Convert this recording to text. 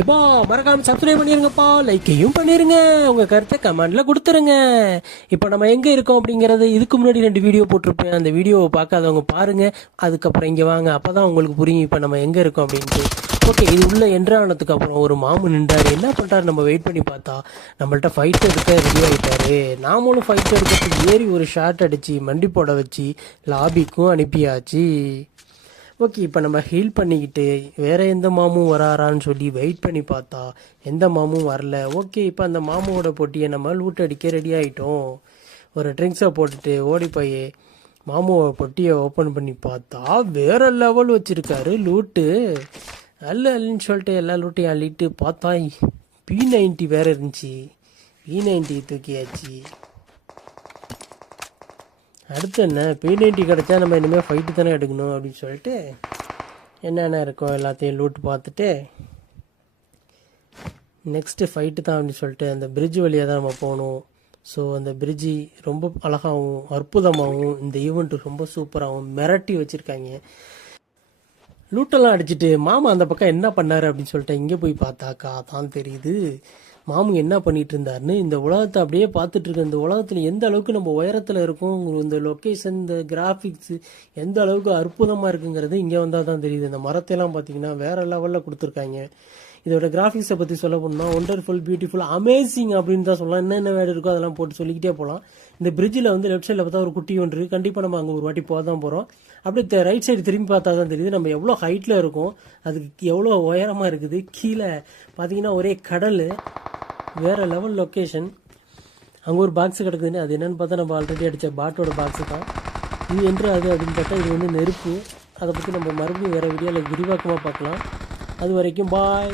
எப்பா மறக்காம சப்ஸ்கிரைப் பண்ணிருங்கப்பா, லைக்கையும் பண்ணிருங்க, உங்க கருத்தை கமெண்ட்ல கொடுத்துருங்க. இப்போ நம்ம எங்க இருக்கோம் அப்படிங்கறது இதுக்கு முன்னாடி 2 வீடியோ போட்டிருப்பேன். அந்த வீடியோவை பார்க்காதவங்க பாருங்க, அதுக்கப்புறம் இங்க வாங்க, அப்பதான் உங்களுக்கு புரியும் இப்போ நம்ம எங்க இருக்கோம் அப்படின்ட்டு. ஓகே, இது உள்ள என்ட்ரானதுக்கு அப்புறம் ஒரு மாமு நின்றாரு. என்ன பண்றாரு நம்ம வெயிட் பண்ணி பார்த்தா நம்மள்ட்ட ஃபைட் எடுக்க ரெடி ஆயிட்டாரு. நாமளும் ஃபைட் எடுக்கிறதுக்கு ஏறி ஒரு ஷாட் அடிச்சு மண்டி போட வச்சு லாபிக்கும் அனுப்பியாச்சு. ஓகே, இப்போ நம்ம ஹீல் பண்ணிக்கிட்டு வேற எந்த மாமும் வராரான்னு சொல்லி வெயிட் பண்ணி பார்த்தா எந்த மாமும் வரல. ஓகே, இப்போ அந்த மாமுவோட போட்டியை நம்ம லூட் அடிக்க ரெடி ஆகிட்டோம். ஒரு ட்ரிங்க்ஸை போட்டுட்டு ஓடி போய் மாமுவோட பொட்டியை ஓப்பன் பண்ணி பார்த்தா வேற லெவல் வச்சிருக்காரு லூட்டு. அல்லன்னு சொல்லிட்டு எல்லா லூட்டையும் அள்ளிட்டு பார்த்தா P90 வேற இருந்துச்சு. P90 தூக்கியாச்சு. அடுத்து என்ன, P90 கிடச்சா நம்ம இனிமேல் ஃபைட்டு தானே எடுக்கணும் அப்படின்னு சொல்லிட்டு என்னென்ன இருக்கோ எல்லாத்தையும் லூட் பார்த்துட்டு நெக்ஸ்ட்டு ஃபைட்டு தான் அப்படின்னு சொல்லிட்டு அந்த பிரிட்ஜ் வழியாக தான் நம்ம போகணும். ஸோ அந்த பிரிட்ஜி ரொம்ப அழகாகவும் அற்புதமாகவும் இந்த ஈவெண்ட்டு ரொம்ப சூப்பராகவும் மிரட்டி வச்சுருக்காங்க. லூட்டெல்லாம் அடிச்சுட்டு மாமா அந்த பக்கம் என்ன பண்ணாரு அப்படின்னு சொல்லிட்டு இங்கே போய் பார்த்தாக்கா தான் தெரியுது மாமு என்ன பண்ணிட்டு இருந்தாருன்னு. இந்த உலகத்தை அப்படியே பார்த்துட்டு இருக்க, இந்த உலகத்தில் எந்த அளவுக்கு நம்ம உயரத்தில் இருக்கோம், இந்த லொக்கேஷன், இந்த கிராஃபிக்ஸ் எந்த அளவுக்கு அற்புதமாக இருக்குங்கிறது இங்கே வந்தால் தான் தெரியுது. இந்த மரத்தையெல்லாம் பார்த்தீங்கன்னா வேற லெவலில் கொடுத்துருக்காங்க. இதோட கிராஃபிக்ஸை பற்றி சொல்ல போனால் ஒண்டர்ஃபுல், பியூட்டிஃபுல், அமேசிங் அப்படின்னு தான் சொல்லலாம். என்னென்ன வேர்டு இருக்கோ அதெல்லாம் போட்டு சொல்லிக்கிட்டே போகலாம். இந்த பிரிட்ஜில் வந்து லெஃப்ட் சைடில் பார்த்தா ஒரு குட்டி ஒன்று இருக்குது. கண்டிப்பாக நம்ம அங்கே ஒரு வாட்டி போக தான் போகிறோம். அப்படியே ரைட் சைடு திரும்பி பார்த்தா தான் தெரியுது நம்ம எவ்வளோ ஹைட்டில் இருக்கோம், அதுக்கு எவ்வளோ உயரமாக இருக்குது. கீழே பார்த்தீங்கன்னா ஒரே கடல், வேற லெவல் லொக்கேஷன். அங்கே ஒரு பாக்ஸ் கிடக்குதுன்னு, அது என்னன்னு பார்த்தா நம்ம ஆல்ரெடி அடித்த பாட்டோட பாக்ஸு தான். இது என்று அது அப்படின்னு பார்த்தா இது வந்து நெருப்பு. அதை பற்றி நம்ம மறுபடியும் வேறு வீடியோவில் விரிவாக்கமாக பார்க்கலாம். அது வரைக்கும் பாய்.